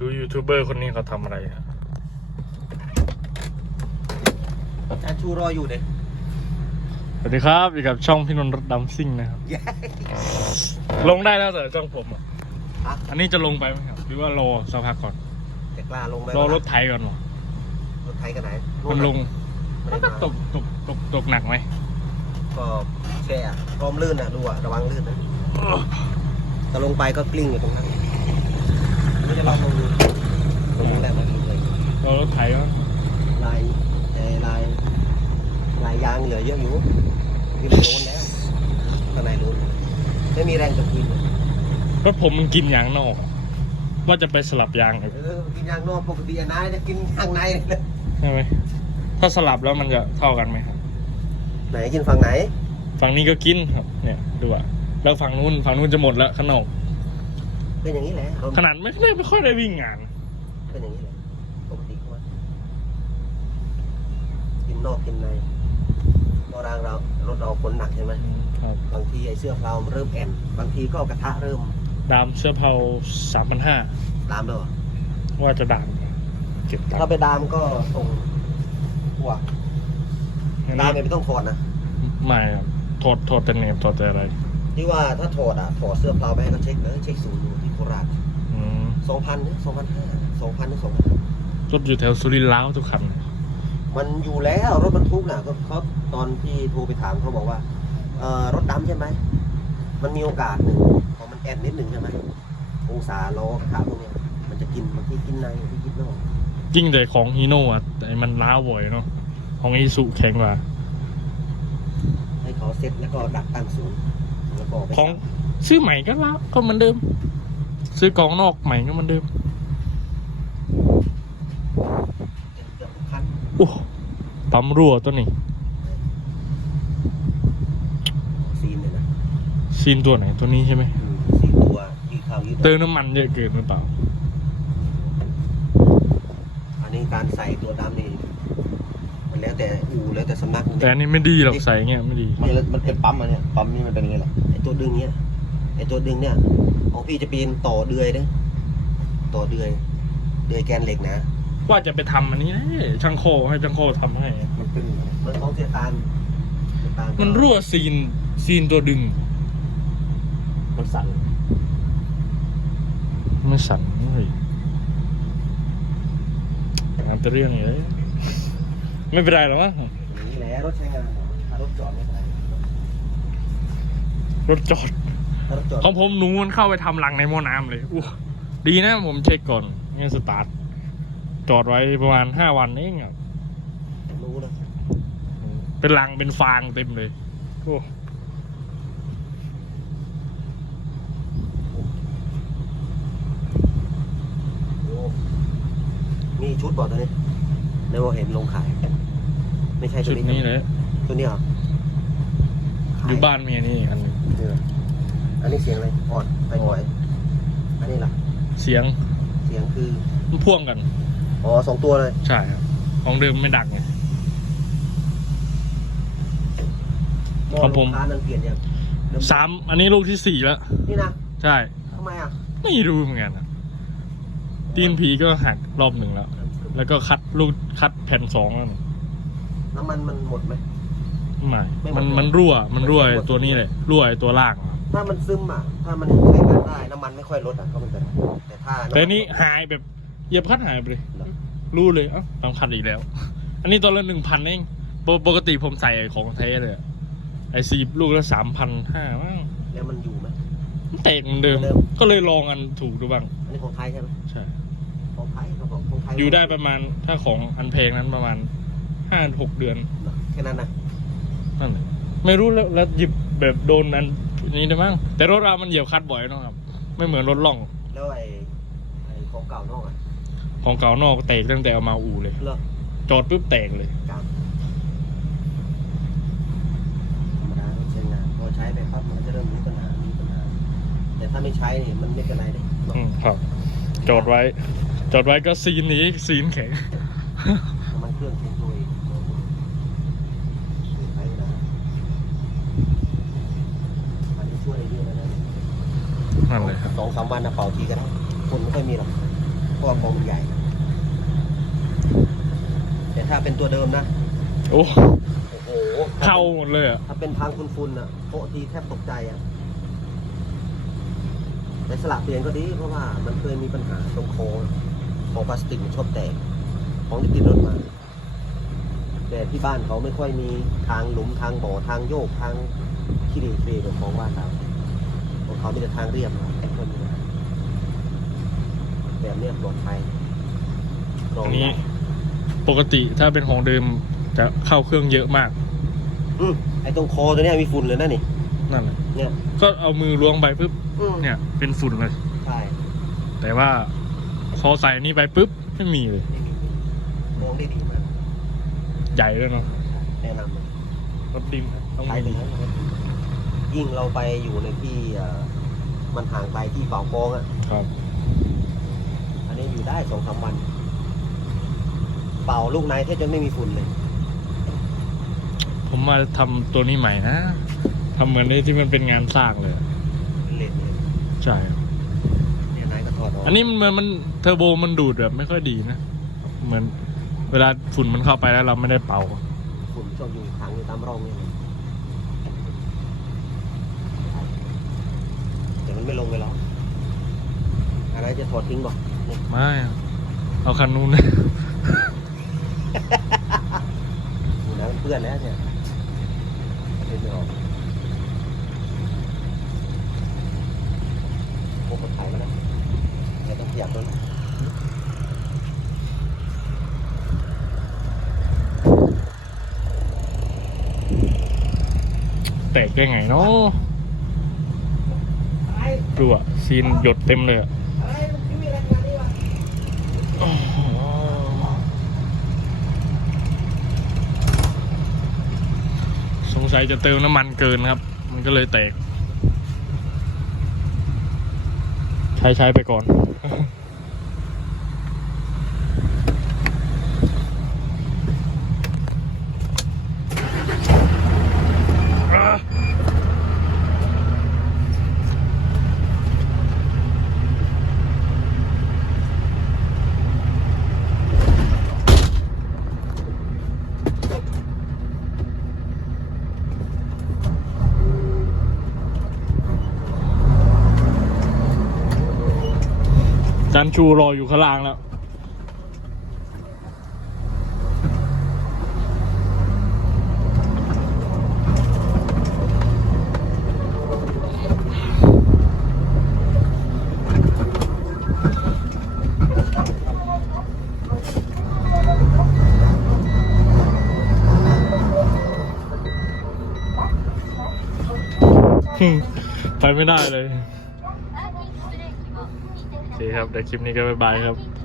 ดูยูทูบเบอร์คนนี้เขาทำอะไรอะอาจารย์ชูรออยู่เด็กสวัสดีครับอยู่กับช่องพี่นนท์รถดำซิ่งนะครับ ลงได้แล้วแต่ช่องผมอะอันนี้จะลงไปไหมครับหรือว่ารอสักพักก่อนจะกล้าลงไหมรอรถไถก่อนวะรถไทยกันไหนมันลงไม่มันได้ก็มาตกตกตกตกหนักไหมก็แช่อะพร้อมลื่นนะดูอะระวังลื่นนะแต่ลงไปก็กลิ้งอยู่ตรงนั้น ไม่จะลองลงดูลงแรกมาดูเลยรอรถไถก่อนลายแต่ลายลายยางเหลือเยอะอยู่ที่มันโล้นแล้วข้างในโล้นไม่มีแรงจะกินเลยรถผมมันกินยางนอกอะว่าจะไปสลับยางอีกเออกินยางนอกปกติอันนายจะกินข้างในเลยใช่ไหมถ้าสลับแล้วมันจะเท่ากันไหมครับ ไหนกินฝั่งไหน ฝั่งนี้ก็กินครับ เนี่ยดูอะแล้วฝั่งนู้นฝั่งนู้นจะหมดแล้วข้างนอก เป็นอย่างนี้แหละรถขนาดไม่ได้ไม่ค่อยได้วิ่งงาน เป็นอย่างนี้แหละปกติของมันกินนอกกินในพอรางเรารถเราขนหนักใช่ไหมครับบางทีไอ้เสื้อเพลามันเริ่มแอนบางทีก็กระทะเริ่มดามเสื้อเผาสามพันห้าดามแล้วเหรอว่าจะดามเก็บตังถ้าค์ไปดามก็ส่งหัวอันดามนี้เนี่ยไม่ต้องถอดนะไม่ครับถอดถอดแต่เนมถอดแต่อะไร ที่ว่าถ้าถอดอะถอดเสื้อเพลาไปให้เขาเช็คเลยเช็คศูนย์อยู่ที่โคราชอืมสองพันสองพันห้าสองพันถึงสองพันรถอยู่แถวสุรินทร์ล้าวทุกคันมันอยู่แล้วรถบรรทุกน่ะก็เขาตอนที่โทรไปถามเขาบอกว่าเอ่อรถดำใช่ไหมมันมีโอกาสหนึ่งพอมันแอนนิดหนึ่งใช่ไหมองศาล้อกระทะพวกเนี้ยมันจะกินบางทีกินในบางทีกินนอกจริงแต่ของฮีโน่อะแต่มันล้าวบ่อยเนาะของอีสุแข็งกว่า ให้เขาเซ็ตแล้วก็ดักตั้งศูนย์แล้วก็ไปของซื้อใหม่ก็ล้าวก็เหมือนเดิม ซื้อกองนอกใหม่ก็เหมือนเดิมเกือบทุกคันโอ้ปั๊มรั่วตัวนี้ซีนเลยนะซีนตัวไหนตัวนี้ใช่ไหมอืมซีนตัวยืดเข้ายืดออกเติมน้ำมันเยอะเกินหรือเปล่า อันนี้การใส่ตัวดำนี่มันแล้วแต่อู่แล้วแต่สำนักแต่อันนี้ไม่ดีหรอกใส่เงี้ยไม่ดี มันมันเป็นปั๊มอันเนี้ยปั๊มนี่มันเป็นยังไงล่ะไอตัวดึงเนี้ยไอตัวดึงเนี่ย ของพี่จะเป็นต่อเดือยเด้อต่อเดือย เดือยแกนเหล็กนะ ว่าจะไปทำอันนี้นะช่างโคให้ช่างโคทำให้ มันเป็นยังไงมันของเสียตานเสียตานก็มันรั่วซีนซีนตัวดึง มันสั่นไม่สั่นเลยงานเป็นเรื่องเลย ไม่เป็นไรหรอกมั้งอย่างนี่แหละรถใช้งานถ้ารถจอดไม่เป็นไร รถจอดถ้ารถจอด ของผมหนูมันเข้าไปทำรังในหม้อน้ำเลยอู้ดีนะผมเช็คก่อนนี่สตาร์ทจอดไว้ประมาณห้าวันเองอะรู้นะเป็นรังเป็นฟางเต็มเลยโอ้โอ้มีชุดบอกตัวนี้ในว่าเห็นลงขาย ไม่ใช่ตัชุวดนี้นี้เลยตัวนี้เหรออยู่บ้านมีอันนี้อันหนึง อันนี้เสียงอะไรอ่อนไปหน่อยอันนี้ล่ะ เสียงเสียงคือ มันพ่วงกัน อ๋อสองตัวเลย ใช่ครับ ของเดิมไม่ดังไงครับผม ลูกค้านั้นเปลี่ยนยังเดิสามอันนี้ลูกที่สี่แล้ว นี่นะใช่ ทำไมอะไม่รู้เหมือนกันอะตีนผีก็หักรอบหนึ่งแล้ว แล้วก็คัดลูกคัดแผ่นสองแล้วนี่น้ำมันมันหมดไหม ไม่ ไม่หมดมันเลยมันรั่ว มันรั่วไม่หมดไอ้ตัวนี้เลย รั่วไอ้ตัวล่างอะ ถ้ามันซึมอะ ถ้ามันใช้งานได้น้ำมันไม่ค่อยลดอะก็ไม่เป็นไรแต่ถ้าำมัแต่อันนี้หายแบบเหยียบคัดหายไปเลยรู้เลยเอ้าต้องคัดอีกแล้ว อันนี้ตัวละหนึ่งพันเองปกปกติผมใส่ของแท้เลยอะไอ้สีลูกละสามพันห้ามั้งแล้วมันอยู่ไหม มันเตะเหมือนเดิม เหมือนเดิม ก็เลยลองอันถูกดูบ้างอันนี้ของไทยใช่ไหมใช่ ของไทยเขาบอกของไทยอยู่ได้ประมาณถ้าของอันเพลงนั้นประมาณห้าหกเดือนแค่นั้นนะนั่นแหละไม่รู้แล้วแล้วหยิบแบบโดนอัน นี้ได้มั้งแต่รถเรามันเหยียบคัดบ่อยเนอะครับ ไม่เหมือนรถล่อง แล้วไอ้ไอ้ของเก่านอกอะของเก่านอกแตกตั้งแต่เอามาอู่เลย เลิกจอดปุ๊บแตกเลย กลับธรรมดารถใช้งานพอใช้ไปปั๊บมันจะเริ่มมีปัญหา มีปัญหา แต่ถ้าไม่ใช้นี่มันไม่เป็นไรเลยอืมครับ จอดไว้ จอดไว้ก็ซีนหนี้ซีนแข็งน้ำมันเครื่องเช็คตัวเองใช้นะอันนี้ช่วยได้เยอะแล้ว นะนั่นเลยครับสองสามวันนะเป่าทีกันคนไม่ค่อยมีหรอกเพราะว่ากองมันใหญ่ แต่ถ้าเป็นตัวเดิมนะ โอ้โอ้โหเข้าหมดเลยอะถ้าเป็นทางฟุนๆอะโปะทีแทบตกใจอะแต่สลับเปลี่ยนก็ดีเพราะว่ามันเคยมีปัญหาตรงโค้งของพลาสติกมันชอบแตก ของที่ติดรถมา แต่ที่บ้านเขาไม่ค่อยมีทางหลุมทางบ่อทางโยกทางขี้เหร่เฟรแบบของบ้านเราของ เขามีแต่ทางเรียบอะไม่ค่อยมีแบบเนี้ยปลอดภัยกรอังนนี้ใหญ่ปกติถ้าเป็นของเดิมจะเข้าเครื่องเยอะมาก อืมไอ้ตรงคอตัวเนี้ยมีฝุ่นเลยนะนี่ นั่นแหละเนี่ย ก็เอามือล้วงไปปุ๊บอืมเนี่ย เป็นฝุ่นเลย ใช่แต่ว่าพอใส่นี่ไปปุ๊บไม่มีเลย ไม่มีมองได้ดีมากใหญ่ด้วยเนาะแนะนำเลย รถดิมต้องใช้ไปมีแล้วนะครับยิ่งเราไปอยู่ในที่เอ่อ มันห่างไปที่เป่ากองอะครับ อันนี้อยู่ได้สองสามวัน เป่าลูกในแทบจะไม่มีฝุ่นเลย ผมมาทำตัวนี้ใหม่นะทำเหมือนในที่มันเป็นงานสร้างเลย เป็นเลนเลยใช่ครับเนี่ยนายก็ถอดออกอันนี้มันมันเทอร์โบมันดูดแบบไม่ค่อยดีนะ เหมือนเวลาฝุ่นมันเข้าไปแล้วเราไม่ได้เป่า ฝุ่นชอบอยู่ขังอยู่ตามร่องนี่เลยแต่ มันไม่ลงไปหรอกอะไรจะถอดทิ้งบอกเนี่ยไม่อะเอาคันนู้นนะดูนะมันเปื้อนแล้วเนี่ยเล่นไม่ออกโอ้คนถ่ายมาแล้วเดี๋ยวต้องขยับรถนะแตกได้ไงเนาะ ดูอะซีนหยดเต็มเลยอะสงสัยจะเติมน้ำมันเกินครับ มันก็เลยแตก ใช้ใช้ไปก่อน จันชูรออยู่ข้างล่างแล้ว ไปไม่ได้เลย เคครับ เดี๋ยวคลิปนี้ก็บ๊ายบายครับ